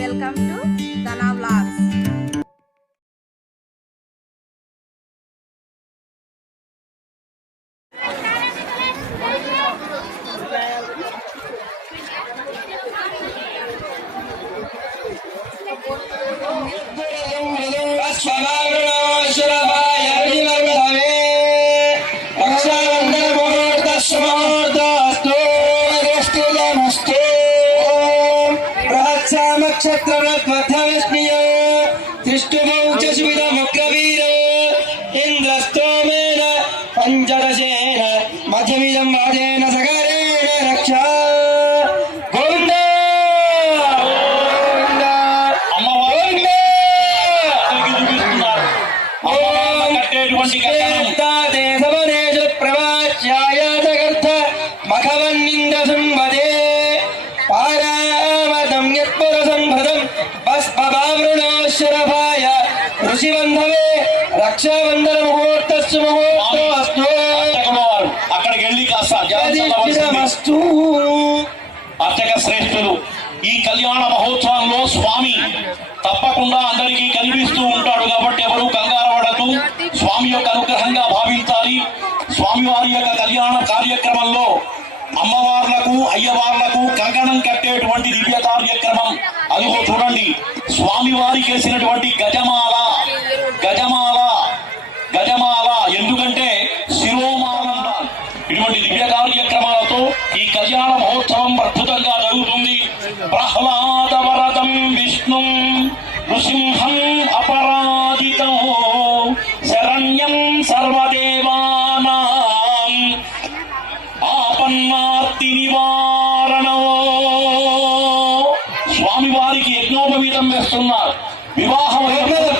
Welcome to Dhana vlogs. ఇంద్రస్తోమేన పంచదశేన మధ్యమిదం వాదేన సగరేణ రక్ష గోవింద దేశమనేషు ప్రవాచ్యాయ జగర్థ మఖవన్నింద సంవదే పారామదం యత్పుర సంభృతం భస్మభావృణోశరభాయ ఋషిబంధవే రక్షాబంధన ముహూర్తస్సు ముహూర్తమస్తు. అక్కడికి వెళ్ళి కాస్త అర్చక శ్రేష్ఠులు ఈ కళ్యాణ మహోత్సవంలో స్వామి తప్పకుండా అందరికీ కనిపిస్తూ ఉంటాడు కాబట్టి ఎవరు కంగారు పడదు. స్వామి యొక్క అనుగ్రహంగా భావించాలి. స్వామివారి యొక్క కళ్యాణ కార్యక్రమంలో అమ్మవార్లకు అయ్యవార్లకు కంకణం కట్టేటువంటి దివ్య కార్యక్రమం అదిగో చూడండి. స్వామివారికి వేసినటువంటి గజమాల గజమాల గజమాల ఎందుకంటే శిరోమానంద ఇటువంటి దివ్య కార్యక్రమాలతో ఈ కళ్యాణ మహోత్సవం అద్భుతంగా జరుగుతుంది. ప్రహ్లాద వరదం విష్ణు నృసింహం అపరాజితం శరణ్యం సర్వదేవానాం ఆపన్నార్తి నివారణో. స్వామి వారికి యజ్ఞోపవీతం వేస్తున్నారు. వివాహం యజ్ఞోపవీతం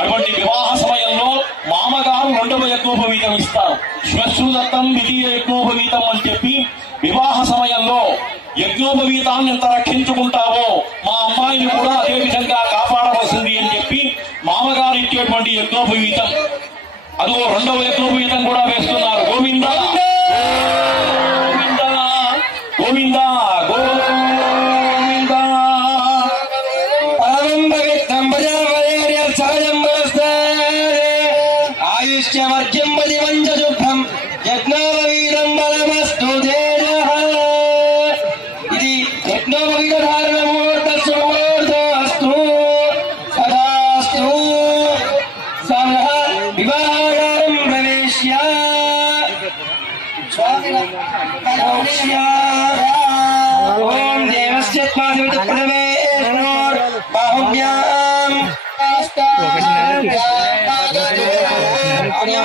అటువంటి వివాహ సమయంలో మామగారు రెండవ యజ్ఞోపవీతం ఇస్తారు. శ్మశ్రుదత్తం ద్వితీయ యజ్ఞోపవీతం అని చెప్పి వివాహ సమయంలో యజ్ఞోపవీతాన్ని ఎంత రక్షించుకుంటావో మా అమ్మాయిని కూడా అదే విధంగా కాపాడవలసింది అని చెప్పి మామగారు ఇచ్చేటువంటి యజ్ఞోపవీతం అదో రెండవ యజ్ఞోపవీతం కూడా వేస్తున్నారు. గోవింద గోవింద గోవింద ఆయుష్యవర్గ్యం పది పంచశుభ్రం యజ్ఞోపవీతం బలమస్తు తేజః. ఇది యజ్ఞోపవీత ధారణ ముహూర్తస్సు ముహూర్తమస్తు సదాస్తు. సహ వివాహాగారం ప్రవేశ్య ఓం దేవస్య త్వాదివిత ప్రవేశోర్ బాహుభ్యాం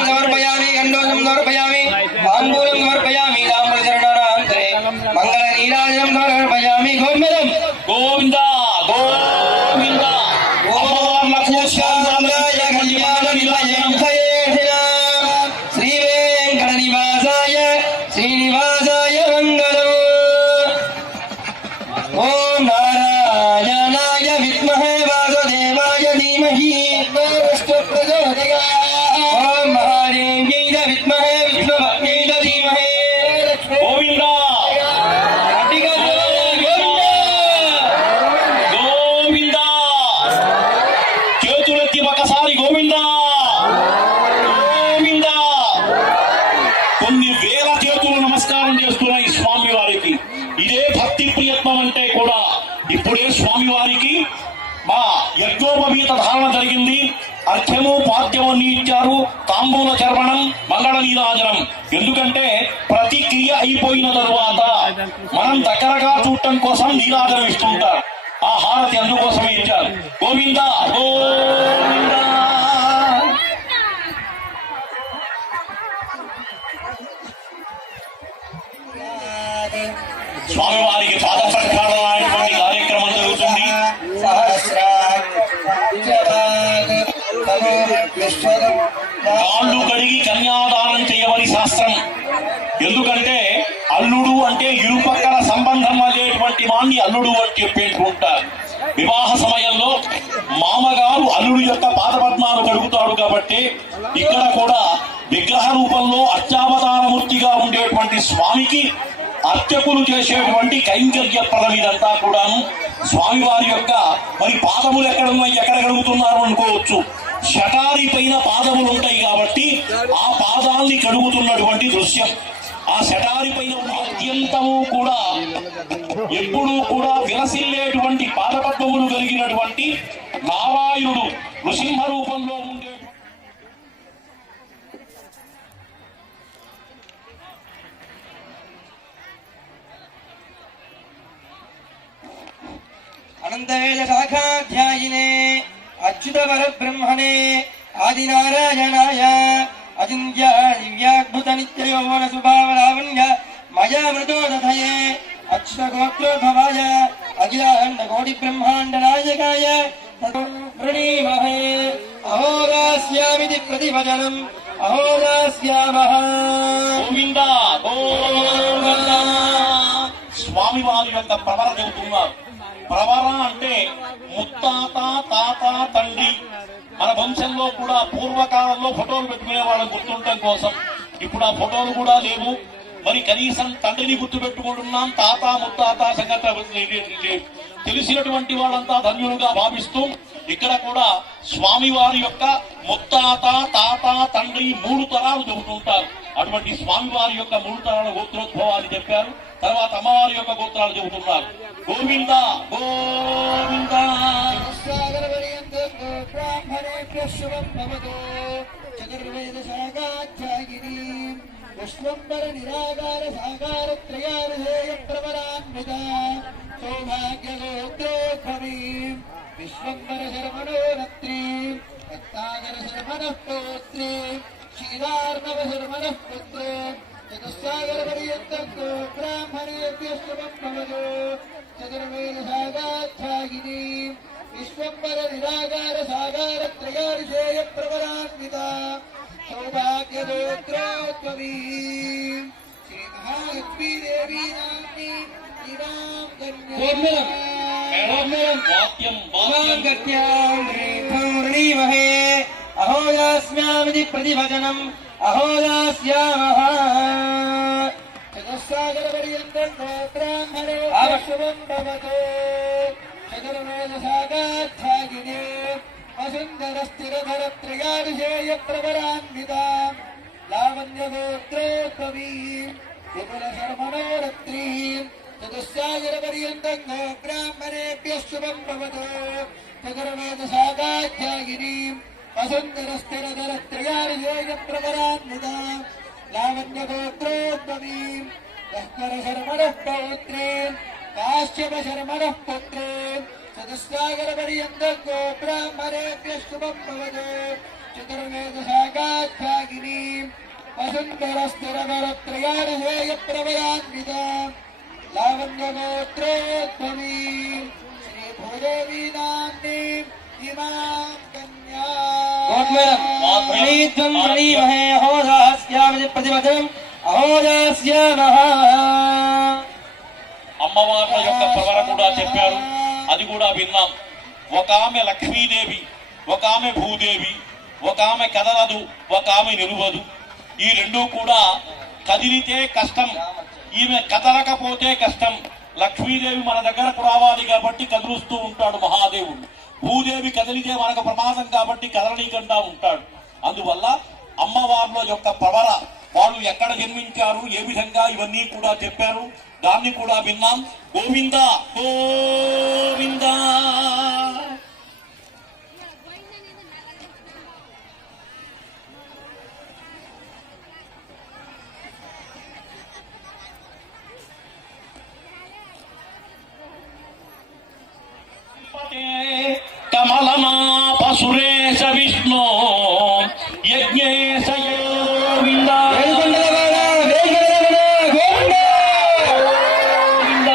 సమర్పయామి గండోజం సమర్పయామి తాంబూలం సమర్పయామి రామచరణాంతరే మంగళ నీరాజం సమర్పయామి. గోవిందం గోవింద గోవింద కళ్యాణ నిలయం శ్రీ వెంకట నివాసాయ శ్రీనివాసాయ మంగళం. ఓం నారాయణాయ విద్మహే వాసుదేవాయ ధీమహి ఓం మహాదేవ్యై విద్మహే విష్ణుపత్న్యై ధీమహి. గోవింద గోవింద చేతులెత్తి ఒకసారి గోవింద గోవింద. కొన్ని వేల చేతులు నమస్కారం చేస్తున్నాయి స్వామి వారికి. ఇదే భక్తి ప్రియత్వం అంటే కూడా. ఇప్పుడే స్వామి వారికి మా యజ్ఞోపవీత ధారణ జరిగింది. అర్ఘ్యము పాద్యము అన్ని ఇచ్చారు. తాంబూల చర్వణం మంగళ నీరాజనం. ఎందుకంటే ప్రతి క్రియ అయిపోయిన తరువాత మనం దగ్గరగా చూడటం కోసం నీరాజనం ఇస్తుంటారు. ఆ హారతి అందుకోసమే ఇచ్చారు. గోవింద గోవింద. స్వామివారికి పాద ప్రక్షాళన అనేటువంటి కార్యక్రమం జరుగుతుంది. కాళ్ళు కడిగి కన్యాదానం చేయమని శాస్త్రం. ఎందుకంటే అల్లుడు అంటే ఇరుపక్కల సంబంధం అనేటువంటి వాణ్ణి అల్లుడు అని చెప్పేసుకుంటారు. వివాహ సమయంలో మామగారు అల్లుడు యొక్క పాదపద్మాలు కడుగుతాడు. కాబట్టి ఇక్కడ కూడా విగ్రహ రూపంలో అర్చావతారమూర్తిగా ఉండేటువంటి స్వామికి అర్చకులు చేసేటువంటి కైంకర్యప్రదం ఇదంతా కూడాను. స్వామివారి యొక్క మరి పాదములు ఎక్కడ కడుగుతున్నారు అనుకోవచ్చు. షటారి పైన పాదములు ఉంటాయి కాబట్టి ఆ పాదాల్ని కడుగుతున్నటువంటి దృశ్యం. ఆ షటారి పైన అత్యంతము కూడా ఎప్పుడూ కూడా విలసిల్లేటువంటి పాదపద్మములు కలిగినటువంటి నారాయణుడు నృసింహ రూపంలో ఉండే అనంతవేద శాఖాధ్యాయినే అచ్యుత పరబ్రహ్మణే ఆదినారాయణాయ అచింత్య దివ్యాద్భుత నిత్య యౌవన స్వభావ లావణ్య మయామృతోదధయే అచ్యుత గోత్రోద్భవాయ అఖిలాండ కోటి బ్రహ్మాండ నాయకాయ ప్రణీమహే అహోరాస్యామితి ప్రతిభజనం అహోరాస్యామః. గోవింద గోవింద. స్వామివారి యొక్క ప్రవర చెబుతున్నారు. ప్రవర అంటే ముత్తాత, తాత, తండ్రి. మన వంశంలో కూడా పూర్వకాలంలో ఫోటోలు పెట్టుకునే వాళ్ళని గుర్తుండటం కోసం. ఇప్పుడు ఆ ఫోటోలు కూడా లేవు. మరి కనీసం తండ్రిని గుర్తు పెట్టుకుంటున్నాం. తాత ముత్తాత సంగతి తెలిసినటువంటి వాళ్ళంతా ధన్యులుగా భావిస్తూ ఇక్కడ కూడా స్వామివారి యొక్క ముత్తాత, తాత, తండ్రి 3 తరాలు చెబుతుంటారు. అటువంటి స్వామివారి యొక్క 3 తరాల గోత్రోద్భవాలు చెప్పారు. తర్వాత అమ్మవారి యొక్క గోత్రాలు చెబుతున్నారు. గోవింద గోవింద. విశ్వంబర నిరాగార సాగార త్రయారుహేయ ప్రవరాన్విత సౌభాగ్యగోత్రోద్భవీ విశ్వంబర శర్మణోరత్రీ రత్నాగర శర్మణః పౌత్రీ క్షీరార్ణవ శర్మణః పుత్రే చతుస్సాగర పర్యంతం గో బ్రాహ్మణేభ్యః శుభం భవతు. చతుర్వేద సాగాధ్యాయినీ విశ్వంబర నిరాగార సాగార త్రయారుహేయ ప్రవరాన్విత సౌభాగ్యగోత్రోద్భవీ శ్రీ మహాలక్ష్మీ దేవీ నామ్ని ఇమాం ప్రణీమహే అహోయాస్మ్యామితి ప్రతిభజనం అహోయాస్యామః. చతుస్సాగర పర్యంతం గో బ్రాహ్మణే శుభం భవతు. చతుర్వేద సాగాధ్యాయినే వసుంధర స్థిరధర త్రయారుషేయ ప్రవరాన్విత లావణ్యగోత్రోద్భవీ విపుల శర్మణోరత్రీ చతుస్సాగర పర్యంతం గో బ్రాహ్మణేభ్యః శుభం భవతు. చతుర్వేద సాగాధ్యాయినీ వసుంధర స్థిరధర త్రయారుషేయ ప్రవరాన్విత లావణ్యగోత్రోద్భవీ భాస్కర శర్మణః పౌత్రీ కాశ్యప శర్మణః పుత్రే చతుస్సాగర పర్యంతం గో బ్రాహ్మణేభ్యః శుభం భవతు. చతుర్వేద సాగాధ్యాయినీ వసుంధర స్థిరధర త్రయారుషేయ ప్రవరాన్విత లావణ్యగోత్రోద్భవీ శ్రీ భూదేవీ నామ్ని ఇమాం కన్యా. ప్రణీమహే అహోయాస్యామితి ప్రతిభజనం అహోయాస్యామః. అమ్మవార్ల యొక్క ప్రవర కూడా చెప్పారు. అది కూడా విన్నాం. ఒక ఆమె లక్ష్మీదేవి, ఒక ఆమె భూదేవి, ఒక ఆమె కదలదు, ఒక ఆమె నిలువదు. ఈ 2 కూడా కదిలితే కష్టం, ఈమె కదలకపోతే కష్టం. లక్ష్మీదేవి మన దగ్గరకు రావాలి కాబట్టి కదులుస్తూ ఉంటాడు మహాదేవుడు. భూదేవి కదిలితే మనకు ప్రమాదం కాబట్టి కదలనీయకుండా ఉంటాడు. అందువల్ల అమ్మవార్ల యొక్క ప్రవర, వాళ్ళు ఎక్కడ జన్మించారు, ఏ విధంగా, ఇవన్నీ కూడా చెప్పారు. దాన్ని కూడా విన్నాం. గోవింద గోవింద. కమలనాభ సురేశ విష్ణు యజ్ఞేశ గోవింద గోవింద.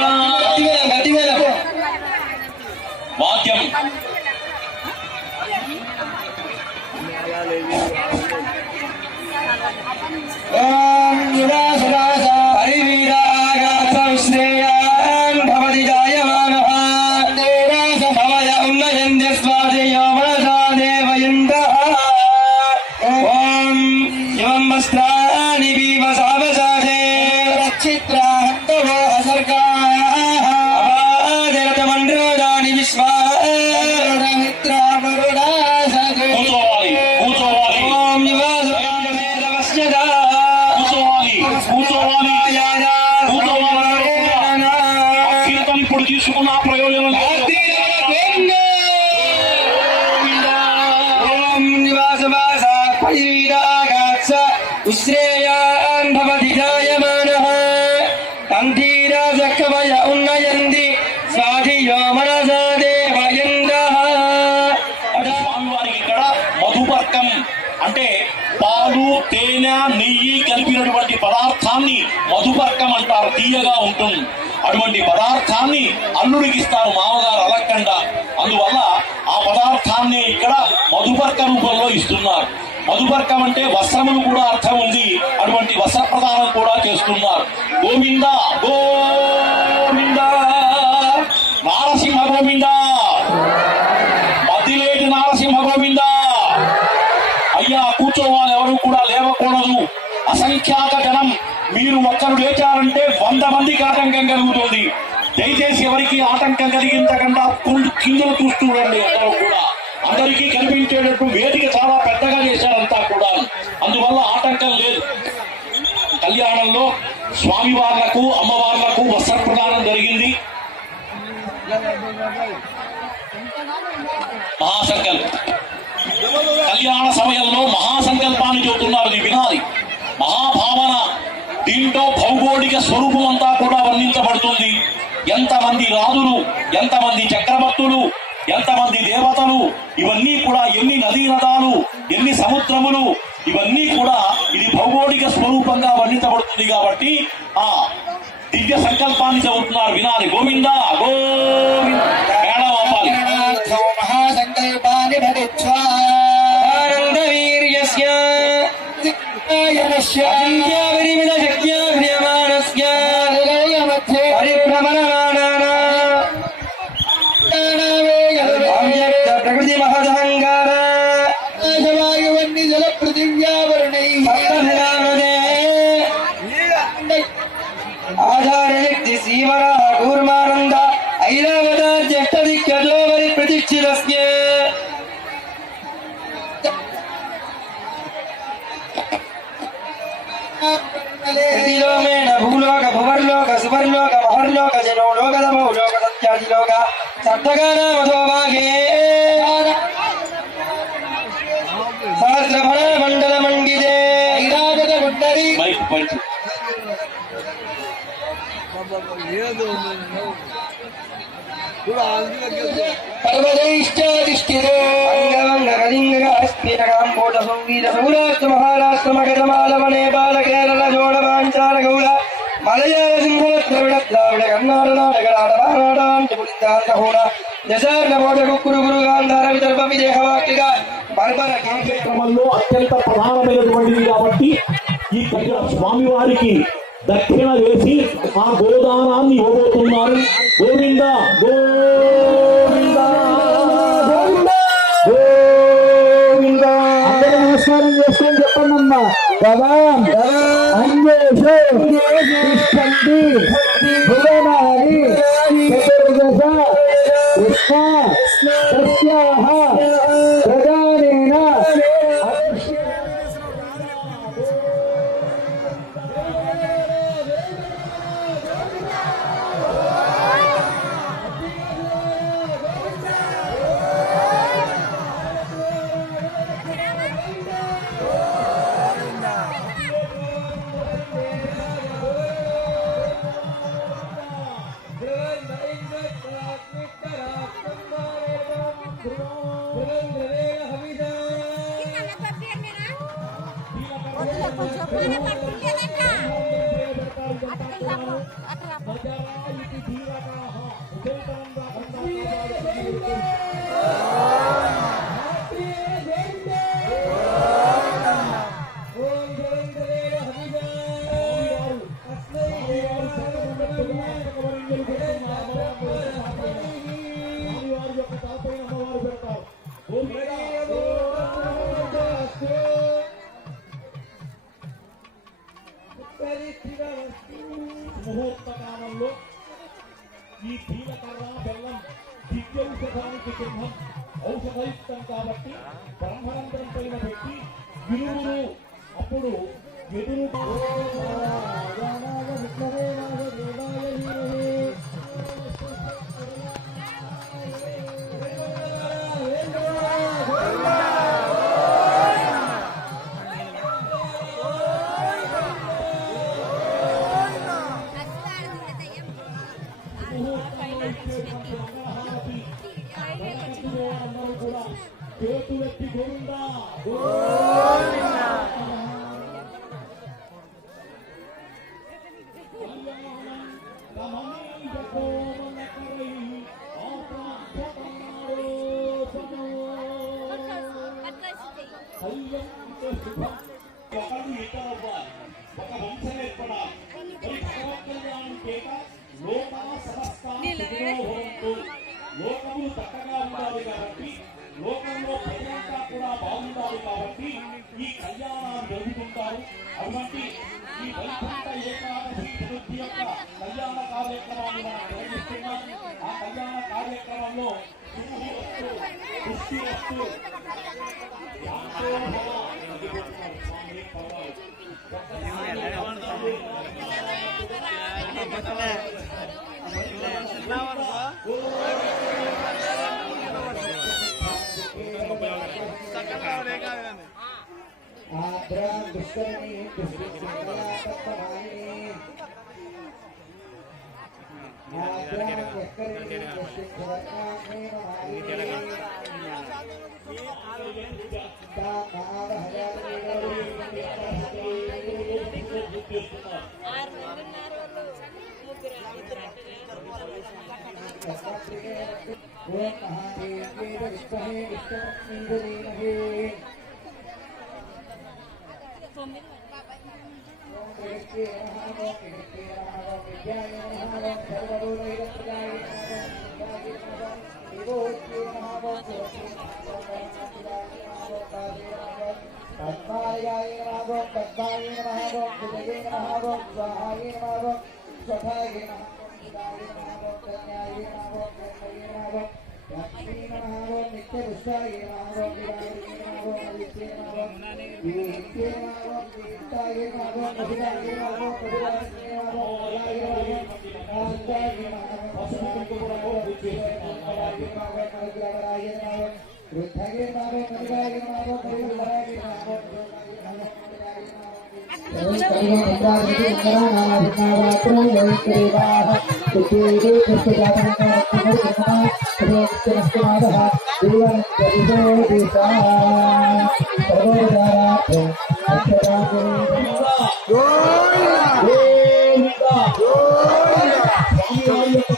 చిత్రాంతవో అసర్గాః అవాదరతమండ్రోదాని విశ్వా మిత్రామరుడా సగే కూర్చోవాలి కూర్చోవాలి ఓం నివాసవస్యదా కూర్చోవాలి కూర్చోవాలి కూర్చోవాలి కీర్తన ఇప్పుడు తీసుకున్న ప్రయోజనం లేదు ఓం నివాసవాస పరివిరాగాత్స ఉశ్రేయాన్ భవతి జాయమానః తంధీరాజకవయ ఉన్నయంది స్వాధియో మనసా దేవయంద్రః స్వామివారికి ఇక్కడ మధుపర్కం అంటే పాలు తేనె నెయ్యి కలిపినటువంటి పదార్థాన్ని మధుపర్కం అంటారు. తీయగా ఉంటుంది. అటువంటి పదార్థాన్ని అల్లుడికి ఇస్తారు మామగారు అలక్కండా. అందువల్ల ఆ పదార్థాన్ని ఇక్కడ మధుపర్క రూపంలో ఇస్తున్నారు. మధుపర్కం అంటే వస్త్రములు కూడా అర్థం ఉంది. అటువంటి వస్త్ర ప్రదానం కూడా చేస్తున్నారు. గోవింద గోవింద నారసింహ గోవింద మద్దిలేటి నారసింహ గోవింద. అయ్యా కూర్చోవాలి, ఎవరు కూడా లేవకూడదు. అసంఖ్యాక జనం, మీరు ఒక్కరు లేచారంటే 100 మందికి ఆటంకం కలుగుతుంది. దయచేసి ఎవరికి ఆటంకం కలిగించకుండా కిందలు చూస్తుండండి. అందరూ కూడా అందరికీ కనిపించేటట్టు వేదిక చాలా పెద్దగా చేశారంతా కూడా. అందువల్ల ఆటంకం లేదు. కళ్యాణంలో స్వామివార్లకు అమ్మవార్లకు వస్త్ర ప్రదానం జరిగింది. మహాసంకల్పం కళ్యాణ సమయంలో మహాసంకల్పాన్ని చెబుతున్నారు. ఇది వినాలి. మహాభావన దీంట్లో భౌగోళిక స్వరూపం అంతా కూడా వర్ణించబడుతుంది. ఎంతమంది రాజులు, ఎంతమంది చక్రవర్తులు, ఎంతమంది దేవతలు, ఇవన్నీ కూడా ఎన్ని నదీ నదాలు, ఎన్ని సముద్రములు, ఇవన్నీ కూడా ఇది భౌగోళిక స్వరూపంగా వర్ణించబడుతుంది. కాబట్టి ఆ దివ్య సంకల్పాన్ని చదువుతున్నారు. వినాలి. గోవింద గోవింద మేళవాపాలి. మహాసంకల్పాన్ని భరిత్వా ఆనందవీర్యస్య అచింత్యవిరిమిత శక్త్యా క్రియమాణస్య పరిభ్రమణమానానాం అవ్యక్త ప్రకృతి మహదహంకార వాయువన్ని జల పృథివ్యావరణై సప్తభిరామదే ఆధారశక్తి శ్రీవర కూర్మానంద ఐరావత జ్యేష్ఠదిక్యజోవరి ప్రతిష్ఠితస్య ప్రతిలోమేన భూలోక భువర్లోక సువర్లోక మహర్లోక జనో లోకదమో లోక సత్యాదిలోక సప్తగానామథో భాగే సహస్రఫల మండల మండితే ఐరావత గుండరి మైక్ మైక్ పర్వతైశ్చాధిష్ఠితో అంగవంగ కళింగ అస్ఫీరకాంబోధ సంగీత సౌరాష్ట్ర మహారాష్ట్ర మగధమాలవ నేపాల కేరళ జోడ పాంచాల గౌడ మలయాళ సింహళ ద్రవిడ ద్రావిడ కర్ణాటక నాటక నాటక పులిందాంత హోడ దశార్ణ బోధ కుక్కురు గురు గాంధార విదర్భ విదేహవాక్యక బర్బర కార్యక్రమంలో అత్యంత ప్రధానమైనటువంటిది. కాబట్టి ఈ స్వామివారికి దక్షిణ వేసి ఆ గోదానాన్ని ఇవ్వబోతున్నారు. గోవింద గోవింద గోవింద గోవింద. అందరూ నమస్కారం చేసుకొని చెప్పండి అమ్మా. భగవాన్ అంజేషు తిష్టంతి భువనాని చతుర్దశ కృష్ణ తస్యాః ప్రదానేన Very ముహూర్త కాలంలో ఈ జీలకర్ర బెల్లం దివ్యౌషధానికి చిహ్నం, ఔషధయుక్తం కాబట్టి బ్రహ్మరంధ్రం పైన పెట్టి విలువలు అప్పుడు ఎదురు అందరూ కూడా చేతులెత్తి గోవిందా ఒక వంశం ఏర్పడాలి. భగవత్ కళ్యాణం చేత లోకా సమస్తాంతో లోకములు చక్కగా ఉండాలి కాబట్టి, లోకంలో ప్రజలంతా కూడా బాగుండాలి కాబట్టి ఈ కళ్యాణాలు జరుగుతుంటారు. అటువంటి ఈ వైకుంఠ ఏకాదశి చతుర్థి యొక్క కళ్యాణ కార్యక్రమాన్ని మనం నిర్వహిస్తున్నాం. ఆ కళ్యాణ కార్యక్రమంలో పుష్టి వస్తు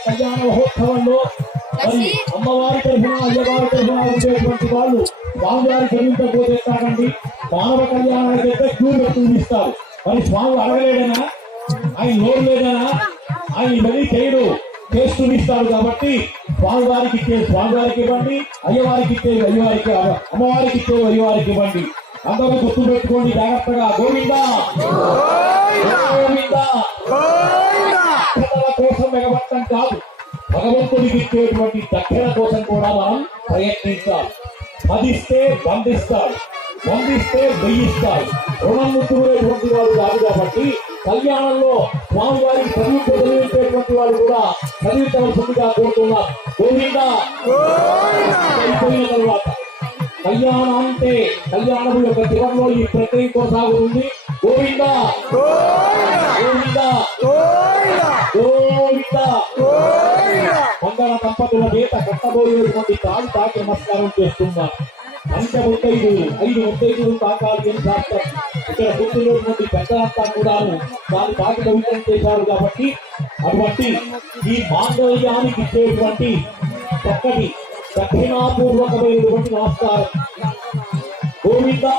కళ్యాణ మహోత్సవంలో అమ్మవారి తరఫున అయ్యవారి తరఫున ఉండేటువంటి వాళ్ళు స్వామివారి చెల్లించకపోతే కాకండి మానవ కళ్యాణానికి అయితే క్యూ పెట్టి ఇస్తారు. మరి స్వామి అడగలేదనా, ఆయన నోరు లేదనా, ఆయన ఇవన్నీ చేయడు, చేస్తూ ఇస్తారు. కాబట్టి స్వామివారికి ఇచ్చేది స్వామివారికి ఇవ్వండి, అయ్యవారికి ఇచ్చేది అయ్యవారికి, అమ్మవారికి ఇచ్చేది అయ్యవారికి ఇవ్వండి. అందరూ గుర్తు పెట్టుకోండి జాగ్రత్తగా. గోవిందా గోవిందా కోసం ఎగబట్టం కాదు, భగవంతుడికి ఇచ్చేటువంటి దక్షిణ కోసం కూడా మనం ప్రయత్నించాలి. మదిస్తే బంధిస్తాడు, బంధిస్తే వెయ్యిస్తాడు. రుణం ముట్టుకునేటువంటి వాడు కాదు. కాబట్టి కళ్యాణంలో స్వామివారికి చదివించేటువంటి వాడు కూడా చదివించవలసిందిగా కోరుతున్నారు. గోవిందా అయిపోయిన తర్వాత కళ్యాణం అంటే కళ్యాణం యొక్క చివరిలో ఈ ప్రక్రియ కొనసాగుతుంది. గోవిందా గోవిందా గోవిందా. మంగళ దంపతుల చేత కట్టబోయేటువంటి కాలు తాకి నమస్కారం చేస్తున్నారు. పంచముత్తైదులు 5 ముత్తైదులు తాకాలి అని శాస్త్రం. ఇక్కడ కూర్చున్నటువంటి పెద్దలంతా కూడాను దాన్ని తాకి పవిత్రం చేశారు. కాబట్టి అటువంటి ఈ మాంగళ్యానికి ఇచ్చేటువంటి చక్కటి దక్షిణాపూర్వకమైనటువంటి నమస్కారం. గోవిందా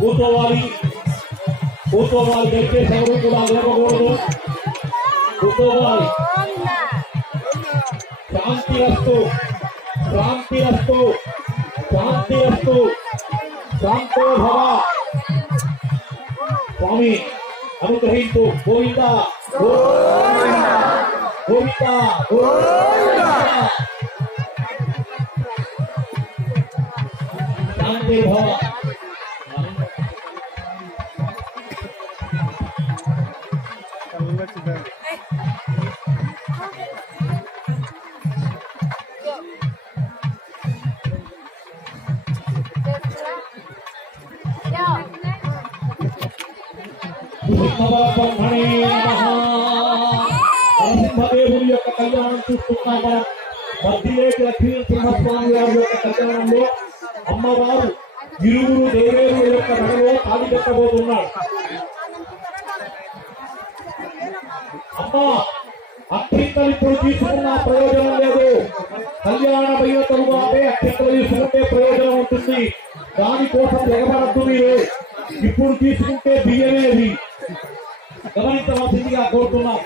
కూర్చోవాలి, కూర్చోవాలి. దయచేసి ఎవరు కూడా లేవకూడదు, కూర్చోవాలి. శాంతిరస్తు శాంతిరస్తు శాంతి అస్తు శాంతో భవ స్వామి అనుగ్రహించు గోవింద గోవింద శాంతి భవ నరసింహదేవుని యొక్క కళ్యాణం చూస్తున్నాం మనం. మధ్యలేటి లక్ష్మీనరసింహస్వామి వారి యొక్క కళ్యాణంలో అమ్మవారు ఇరువురు దేవేరుల యొక్క మెడలో తాళి కట్టబోతున్నారు. అమ్మ అత్యంతలు ఇప్పుడు తీసుకున్న ప్రయోజనం లేదు. కళ్యాణం అయిన తరువాతే అత్యంతలు తీసుకుంటే ప్రయోజనం ఉంటుంది. దానికోసం ఎగబడద్దు మీరు. ఇప్పుడు తీసుకుంటే బియ్యమేది గమనించవలసిందిగా కోరుతున్నాం.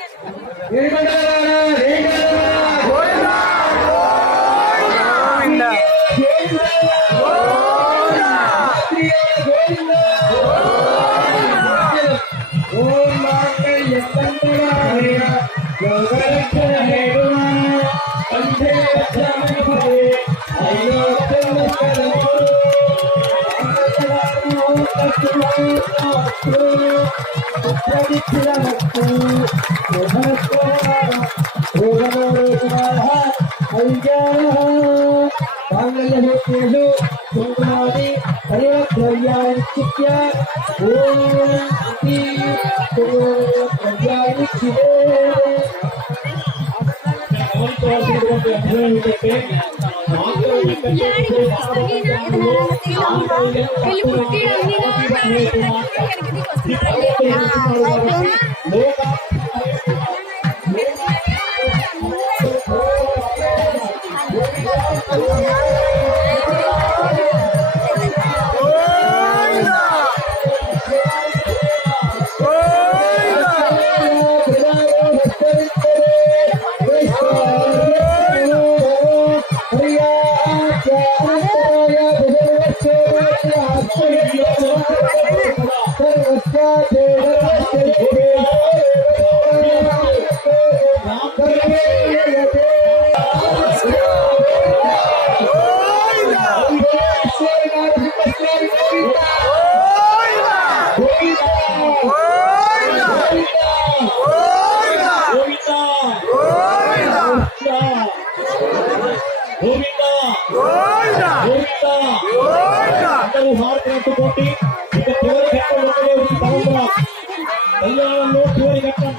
కళ్యాణంలో చివరి ఘట్టం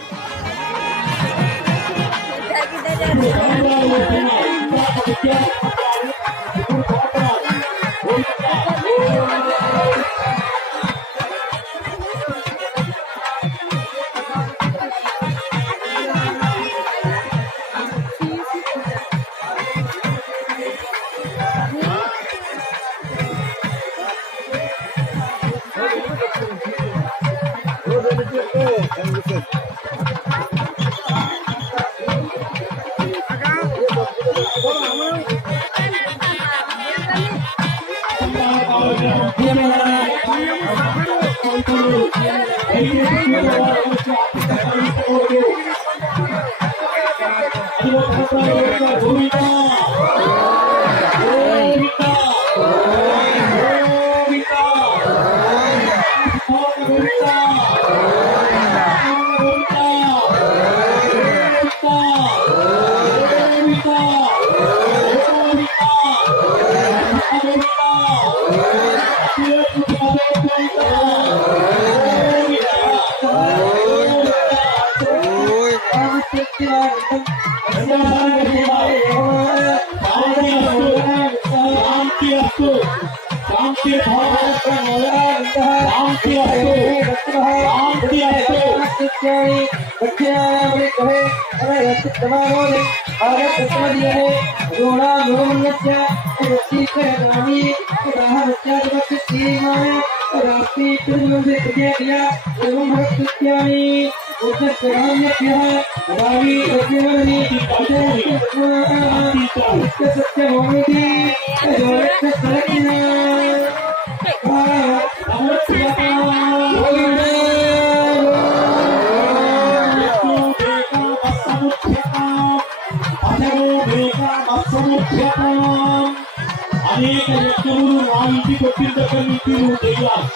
అనేక యజ్ఞములు నా ఇంటికి వచ్చిన దగ్గర నుంచి నువ్వు చెయ్యాలి.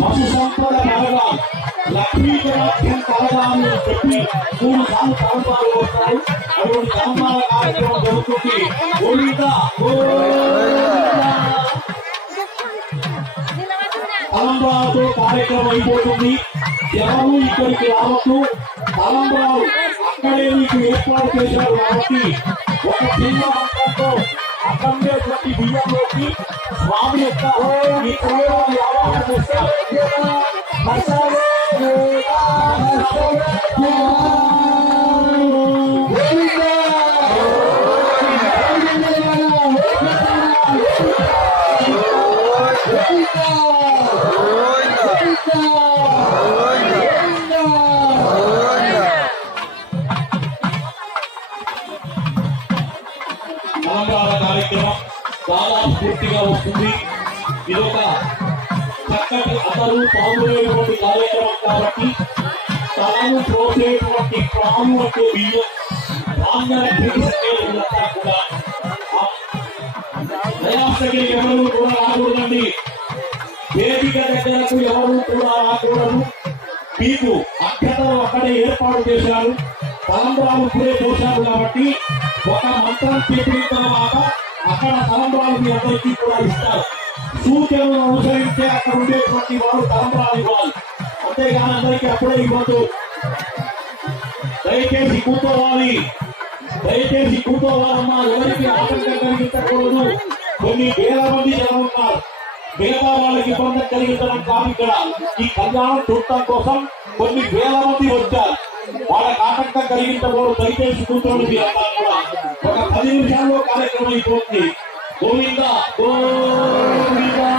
పశు సంపద కలగా, లక్ష్మీకరాఖ్యం కలగా అని చెప్పి 3 సార్లు తలంబాలు వస్తాయి. అటువంటి తలంబాల కార్యక్రమం జరుగుతుంది. గోవిందా తలంబ్రాలతో కార్యక్రమం అయిపోతుంది. ఎవరు ఇక్కడికి రావద్దు. తలంబ్రాలు అక్కడే మీకు ఏర్పాటు చేశారు కాబట్టి ఒక చిన్న మంత్రంతో అక్కడేటువంటి బియ్యంలోకి స్వామి యొక్క ఈ కార్యక్రమాన్ని ఆవాహన చేస్తారు. అలంకార కార్యక్రమం దాదాపు పూర్తిగా వస్తుంది. ఇదొక చక్కటి అందరూ పాల్గొనేటువంటి కార్యక్రమం కాబట్టి తలను పోసేటువంటి పాము అంటే బియ్యం కూడా దయాసకి ఎవరు కూడా రాకూడదండి. వేదిక దగ్గరకు ఎవరు కూడా రాకూడదు. మీకు అక్షతలు అక్కడే ఏర్పాటు చేశారు. తలంబ్రాలు ఇప్పుడే పోశారు కాబట్టి ఒక మంత్రం చెప్పిన తర్వాత అక్కడ తలంబ్రాలు మీ అందరికీ కూడా ఇస్తారు. సూచనలను అనుసరించే అక్కడ ఉండేటువంటి వారు తలంబ్రాలు ఇవ్వాలి. అంతేగాని అందరికీ అప్పుడే ఇవ్వద్దు. దయచేసి కూర్చోవాలమ్మా. ఎవరికి ఆటంకం కలిగించకూడదు. కొన్ని వేల మంది జనం ఉన్నారు. మిగతా వాళ్ళకి ఇబ్బంది కలిగించడం కాదు. ఇక్కడ ఈ కళ్యాణం చూడటం కోసం కొన్ని వేల మంది వచ్చారు. వాళ్ళకి ఆటంకం కలిగించకూడదు. దయచేసి కూర్చోండి. మీరు అన్నా కూడా ఒక 10 నిమిషాల్లో కార్యక్రమం అయిపోతుంది. గోవిందా గోవిందా.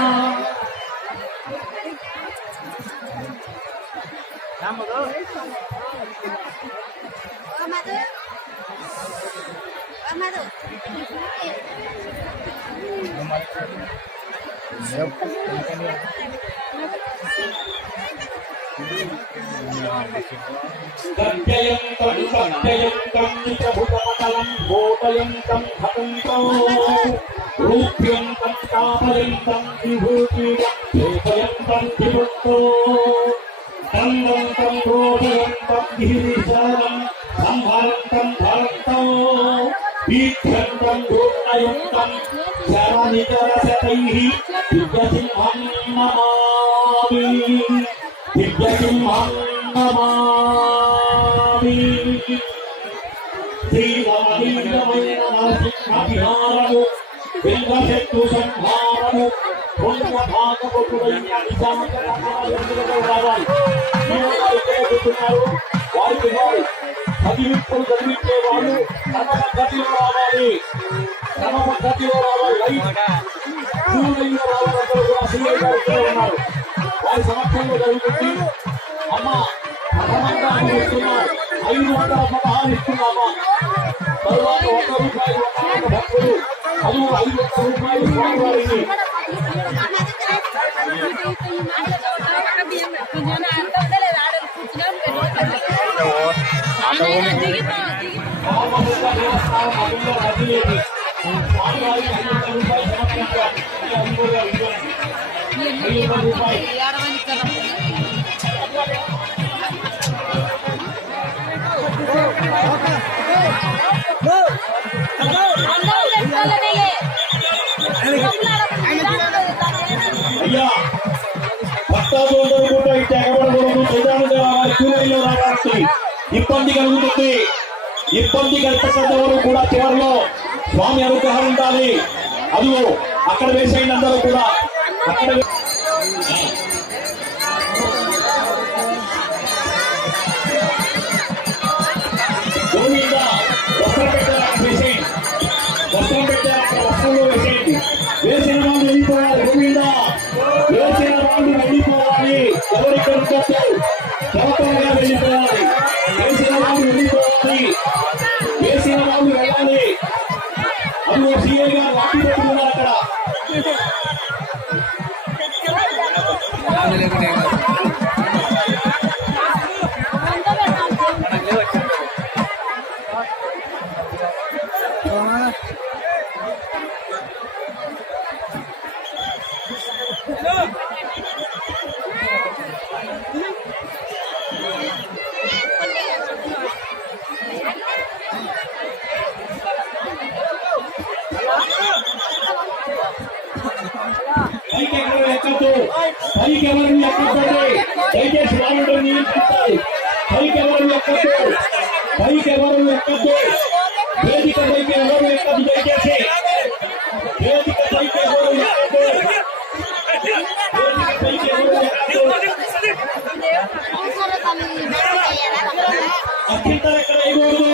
సత్యయంతం నిత్యభుతమతలం భూతయంతం హతంతో రూప్యంతం తాపయంతం విభూతియం చేతయంతం విభుక్తో దండంతం రోధయంతం గిరిశరణం సంహరంతం భరంతో వీక్షంతం దూర్ణయుక్తం శరణితరశతైః దివ్యసింహం నమామి. దివ్యసింహం నమామి. శ్రీరమణీయమైన నరసింహవిహారము బిల్వశత్రు సంహారము పుణ్యభాగవతుడైన నిజామకరణాలు రావాలి. వారికి వారు చదివింపులు చదివించే వాళ్ళు క్రమ పద్ధతిలో రావాలి. సూర్యులు రావాలందరూ కూడా సూర్యుడు గారు ఇక్కడ ఉన్నారు. వారి సమక్షంలో జరుగుతుంది. అమ్మ ప్రథమంగా ఇస్తున్నారు. 500 పదహాలు ఇస్తున్నామా. తరువాత 100 రూపాయలు భక్తులు అది 500 రూపాయలు స్వామివారికి. అయ్యా భక్తాదులందరూ కూడా ఇట్లా ఎగబడకూడదు. క్యూలైన్లో రావడానికి ఇబ్బంది కలుగుతుంది. ఇబ్బంది కల్పించేవారు కూడా చివరిలో స్వామి అనుగ్రహం ఉండాలి. అదిగో అక్కడ వేసేయండి అందరూ కూడా. అక్కడ గోవిందా వస్త్రం పెట్టారు. వేసేయండి. వస్త్రం పెట్టారు. అక్కడ వస్త్రంలో వేసేయండి. వేసిన వాళ్ళు వెళ్ళిపోవాలి. గోవిందా వేసిన వాళ్ళు వెళ్ళిపోవాలి. ఎవరిక్కడ త్వరగా వెళ్ళిపోవాలి. పైకి ఎవరు ఎక్కద్దు, పైకి ఎవరు ఎక్కద్దండి, దయచేసి వాళ్ళు నియంత్రించాలి. పైకి ఎవరు ఎక్కద్దు, పైకి ఎవరు ఎక్కద్దు, వేదిక పైకి ఎవరు ఎక్కద్దు, దయచేసి వేదిక పైకి ఎవరు ఎక్కద్దు, వేదిక పైకి ఎవరు ఎక్కద్దు. అత్యంతరం ఇక్కడ వేయకూడదు,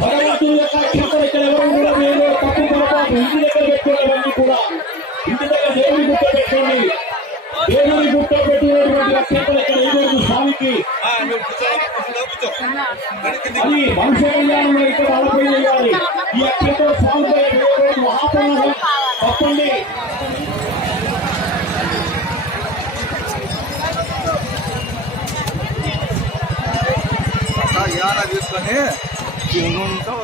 భగవంతుని యొక్క అక్షంతరం ఇక్కడ ఎవరు కూడా వేయరు. తప్పు పొరపాటు ఇంటి దగ్గర పెట్టుకున్నవన్నీ కూడా ఇంటి దగ్గర దేవుడి గుట్ట పెట్టుకోండి. దేవుడి గుట్ట పెట్టినటువంటి అక్షంతరం ఇక్కడ వేయకూడదు స్వామికి. అది వంశ కళ్యాణంలో ఇక్కడ అలపై చేయాలి. ఈ అక్షంతరం స్వామిపై వేయకూడదు. మహాప్రమాదం తప్పండి. తీసుకొని ఇంకొంతో